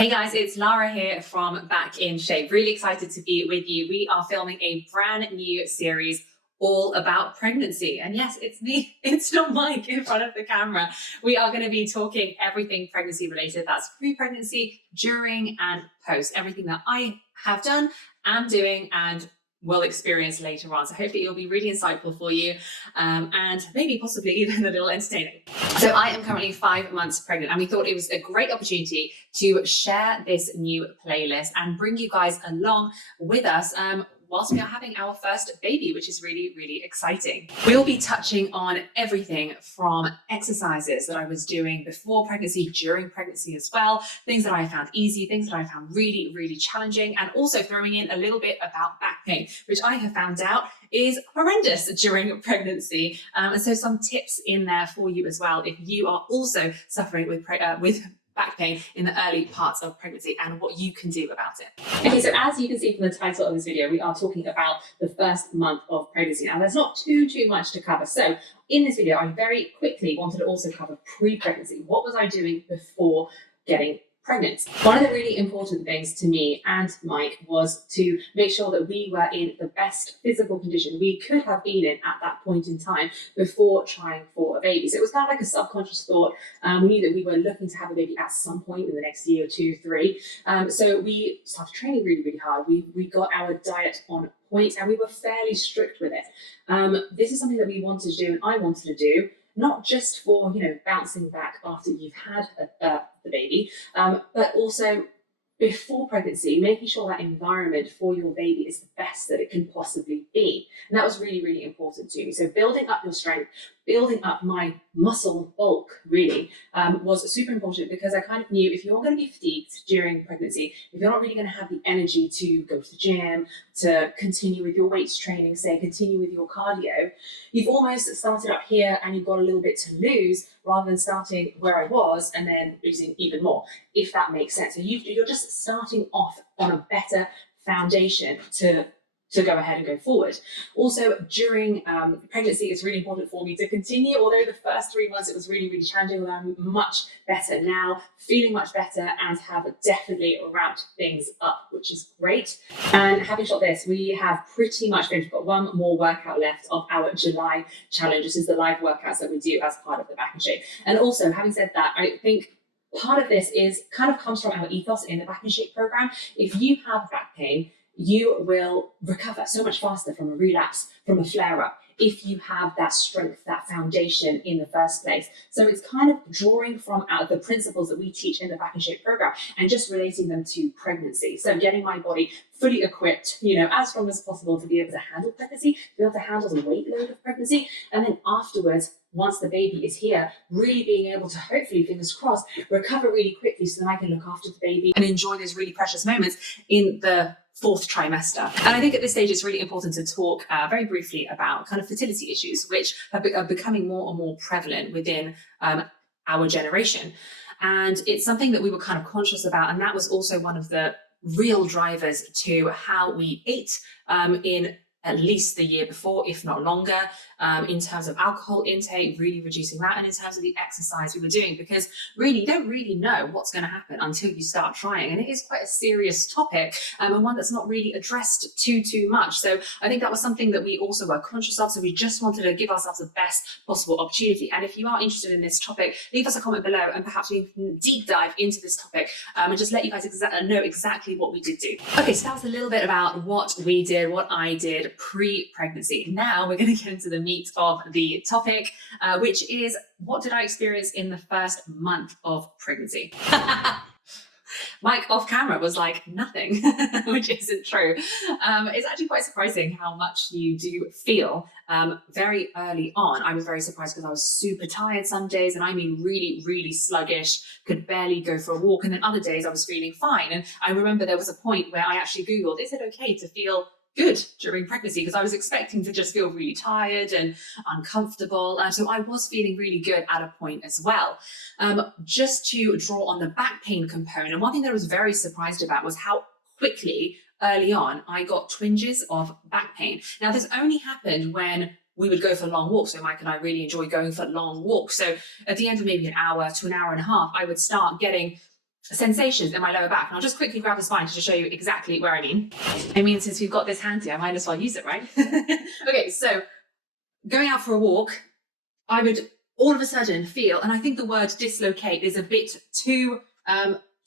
Hey guys, it's Lara here from Back in Shape. Really excited to be with you. We are filming a brand new series all about pregnancy. And yes, it's me. It's not Mike in front of the camera. We are going to be talking everything pregnancy related. That's pre-pregnancy, during and post. Everything that I have done, am doing, and will experience later on. So hopefully it'll be really insightful for you and maybe possibly even a little entertaining. So I am currently 5 months pregnant, and we thought it was a great opportunity to share this new playlist and bring you guys along with us whilst we are having our first baby, which is really, really exciting. We'll be touching on everything from exercises that I was doing before pregnancy, during pregnancy as well, things that I found easy, things that I found really, really challenging, and also throwing in a little bit about back pain, which I have found out is horrendous during pregnancy. And so some tips in there for you as well if you are also suffering with back pain in the early parts of pregnancy and what you can do about it. Okay, so as you can see from the title of this video, we are talking about the first month of pregnancy. Now, there's not too much to cover. So in this video, I very quickly wanted to also cover pre-pregnancy. What was I doing before getting pregnant? One of the really important things to me and Mike was to make sure that we were in the best physical condition we could have been in at that point in time before trying for a baby. So it was kind of like a subconscious thought. We knew that we were looking to have a baby at some point in the next year, 2, 3. So we started training really, really hard. We got our diet on point and we were fairly strict with it. This is something that we wanted to do and I wanted to do, not just for, bouncing back after you've had the baby, but also before pregnancy, making sure that environment for your baby is the best that it can possibly be. And that was really, really important to me. So building up your strength, building up my muscle bulk really was super important, because I kind of knew if you're going to be fatigued during pregnancy, if you're not really going to have the energy to go to the gym, to continue with your weights training, say, continue with your cardio, you've almost started up here and you've got a little bit to lose rather than starting where I was and then losing even more, if that makes sense. So you're just starting off on a better foundation to go ahead and go forward. Also, during pregnancy, it's really important for me to continue, although the first 3 months it was really, really challenging, but I'm much better now, feeling much better, and have definitely ramped things up, which is great. And having shot this, we have pretty much finished. We've got one more workout left of our July challenge. This is the live workouts that we do as part of the Back in Shape. And also, having said that, I think part of this is kind of comes from our ethos in the Back in Shape program. If you have back pain, you will recover so much faster from a relapse, from a flare-up, if you have that strength, that foundation in the first place. So it's kind of drawing from out the principles that we teach in the Back in Shape program and just relating them to pregnancy. So getting my body fully equipped, as strong as possible to be able to handle pregnancy, to be able to handle the weight load of pregnancy. And then afterwards, once the baby is here, really being able to, hopefully, fingers crossed, recover really quickly so that I can look after the baby and enjoy those really precious moments in the 4th trimester. And I think at this stage, it's really important to talk very briefly about kind of fertility issues, which are becoming more and more prevalent within our generation. And it's something that we were kind of conscious about. And that was also one of the real drivers to how we ate in at least the year before, if not longer, in terms of alcohol intake, really reducing that, and in terms of the exercise we were doing, because really you don't really know what's going to happen until you start trying. And it is quite a serious topic and one that's not really addressed too much. So I think that was something that we also were conscious of. So we just wanted to give ourselves the best possible opportunity. And if you are interested in this topic, leave us a comment below and perhaps we can deep dive into this topic and just let you guys know exactly what we did do. Okay, so that was a little bit about what we did, what I did pre-pregnancy. Now we're going to get into the meat of the topic, which is, what did I experience in the first month of pregnancy? Mike off camera was like, nothing, which isn't true. It's actually quite surprising how much you do feel very early on. I was very surprised because I was super tired some days, and I mean really, really sluggish, could barely go for a walk. And then other days I was feeling fine. And I remember there was a point where I actually Googled, is it okay to feel good during pregnancy? Because I was expecting to just feel really tired and uncomfortable. So I was feeling really good at a point as well. Just to draw on the back pain component, one thing that I was very surprised about was how quickly early on I got twinges of back pain. Now, this only happened when we would go for long walks. So Mike and I really enjoy going for long walks. So at the end of maybe an hour to an hour and a half, I would start getting sensations in my lower back. And I'll just quickly grab the spine to just show you exactly where I mean. I mean, since we've got this handy, I might as well use it, right? Okay, so going out for a walk, I would all of a sudden feel, and I think the word dislocate is a bit too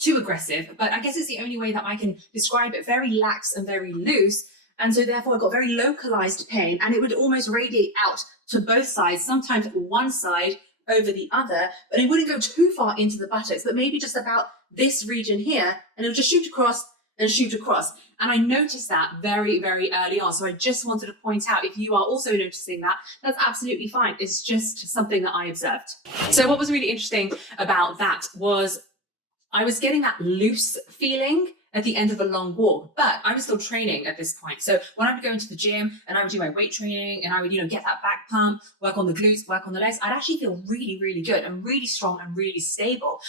aggressive, but I guess it's the only way that I can describe it, very lax and very loose. And so therefore I got very localized pain, and it would almost radiate out to both sides, sometimes one side over the other, but it wouldn't go too far into the buttocks, but maybe just about this region here, and it would just shoot across and shoot across. And I noticed that very, very early on. So I just wanted to point out, if you are also noticing that, that's absolutely fine. It's just something that I observed. So what was really interesting about that was I was getting that loose feeling at the end of a long walk, but I was still training at this point. So when I would go into the gym and I would do my weight training and I would, get that back pump, work on the glutes, work on the legs, I'd actually feel really, really good and really strong and really stable.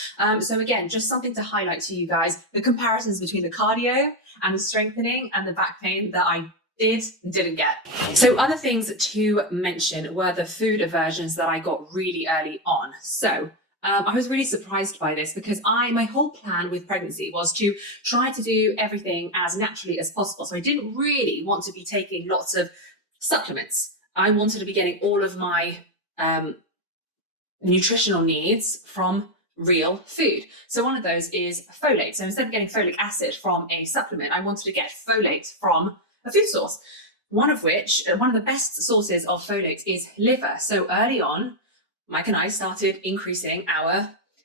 So again, just something to highlight to you guys, the comparisons between the cardio and the strengthening and the back pain that I didn't get. So other things to mention were the food aversions that I got really early on. So I was really surprised by this because my whole plan with pregnancy was to try to do everything as naturally as possible. So I didn't really want to be taking lots of supplements. I wanted to be getting all of my nutritional needs from real food. So one of those is folate. So instead of getting folic acid from a supplement, I wanted to get folate from a food source. One of the best sources of folate is liver. So early on, Mike and I started increasing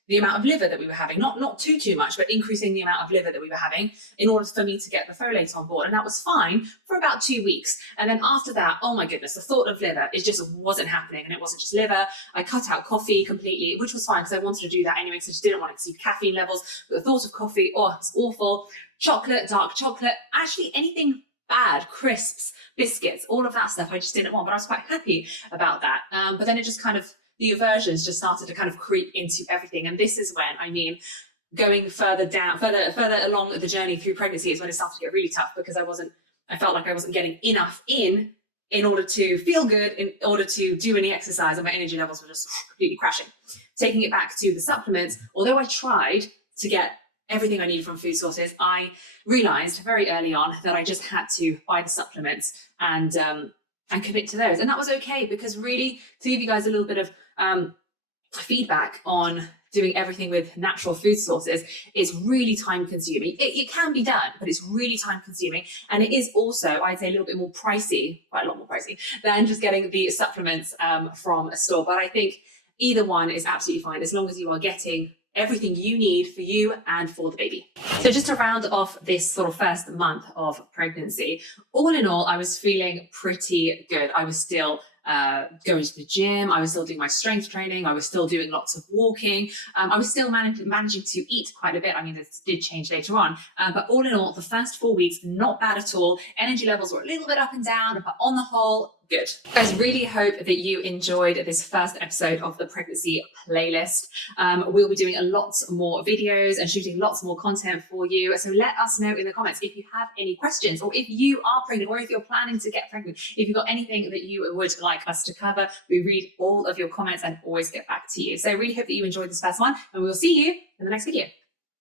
the amount of liver that we were having, not too much, but increasing the amount of liver that we were having in order for me to get the folate on board. And that was fine for about 2 weeks. And then after that, oh my goodness, the thought of liver, it just wasn't happening. And it wasn't just liver. I cut out coffee completely, which was fine because I wanted to do that anyway, because I just didn't want to exceed caffeine levels. But the thought of coffee, oh, it's awful. Chocolate, dark chocolate, actually anything bad, crisps, biscuits, all of that stuff I just didn't want. But I was quite happy about that. But then it just the aversions just started to kind of creep into everything. And this is when, going further along the journey through pregnancy is when it started to get really tough, because I felt like I wasn't getting enough in order to feel good, in order to do any exercise, and my energy levels were just completely crashing. Taking it back to the supplements, although I tried to get everything I needed from food sources, I realized very early on that I just had to buy the supplements and commit to those. And that was okay, because really, to give you guys a little bit of feedback on doing everything with natural food sources is really time consuming. It can be done, but it's really time consuming. And it is also, I'd say, a little bit more pricey, quite a lot more pricey than just getting the supplements from a store. But I think either one is absolutely fine, as long as you are getting everything you need for you and for the baby. So just to round off this sort of first month of pregnancy, all in all, I was feeling pretty good. I was still going to the gym. I was still doing my strength training. I was still doing lots of walking. I was still managing to eat quite a bit. This did change later on. But all in all, the first 4 weeks, not bad at all. Energy levels were a little bit up and down, but on the whole, good. Guys, really hope that you enjoyed this first episode of the pregnancy playlist. We'll be doing lots more videos and shooting lots more content for you. So let us know in the comments if you have any questions, or if you are pregnant, or if you're planning to get pregnant, if you've got anything that you would like us to cover. We read all of your comments and always get back to you. So really hope that you enjoyed this first one, and we'll see you in the next video.